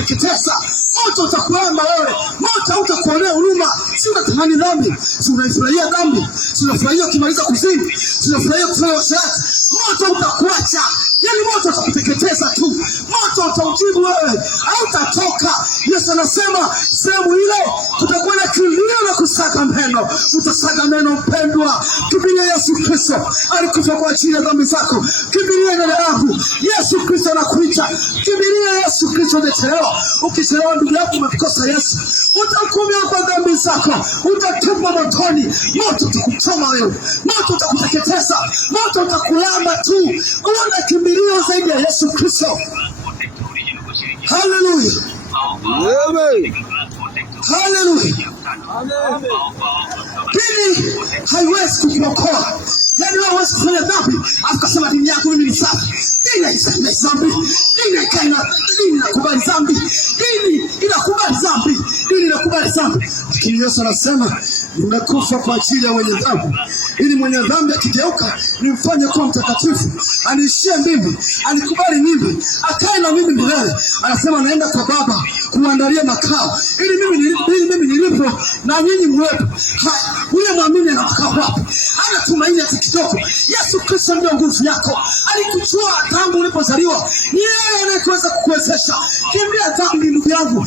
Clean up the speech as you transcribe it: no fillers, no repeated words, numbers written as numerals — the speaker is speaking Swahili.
utakuteketeza, moto utakuamba wewe, moto hautakuonea huruma. Si unatamani dhambi, si unaifurahia dhambi, si unafurahia ukimaliza kuzini, si unafurahia kufanya uasherati, moto utakuacha. Yani moto utakuteketeza tu, moto utaujibu wewe, hautatoka. Yesu anasema sehemu ile kutakuwa na kilio na kusaga meno. Utasaga meno mpendwa. Kimbilia Yesu Kristo, alikufa kwa ajili ya dhambi zako. Kimbilia neno langu, Yesu Kristo anakuita. Kimbilia Yesu Kristo, umechelewa. Ukichelewa ndugu yako umekosa Yesu, utahukumiwa kwa dhambi zako, utatupwa motoni. Moto utakuchoma wewe, moto utakuteketeza, moto utakulamba tu. Una kimbilio zaidi ya Yesu Kristo. Haleluya. Amen. Haleluya. Dini haiwezi kukuokoa. Yani wewe huwezi kufanya dhambi akasema dini yako mimi ni safi. Dini haisamehe dhambi. Dini inakubali dhambi. Dini inakubali dhambi. Dini inakubali dhambi. Lakini Yesu anasema nimekufa kwa ajili ya wenye dhambi, ili mwenye dhambi akigeuka nimfanye kuwa mtakatifu, aniishie mimi, anikubali mimi, akae na mimi milele. Anasema naenda kwa Baba kuandalia makao, ili mimi nilipo na nyinyi mwepo. Huyo muamini anakaa wapi? Ana tumaini hata kidogo. Yesu Kristo ndio nguvu yako. Alikujua tangu ulipozaliwa. Ni yeye anayeweza kukuwezesha. Kimbia dhambi ndugu yangu.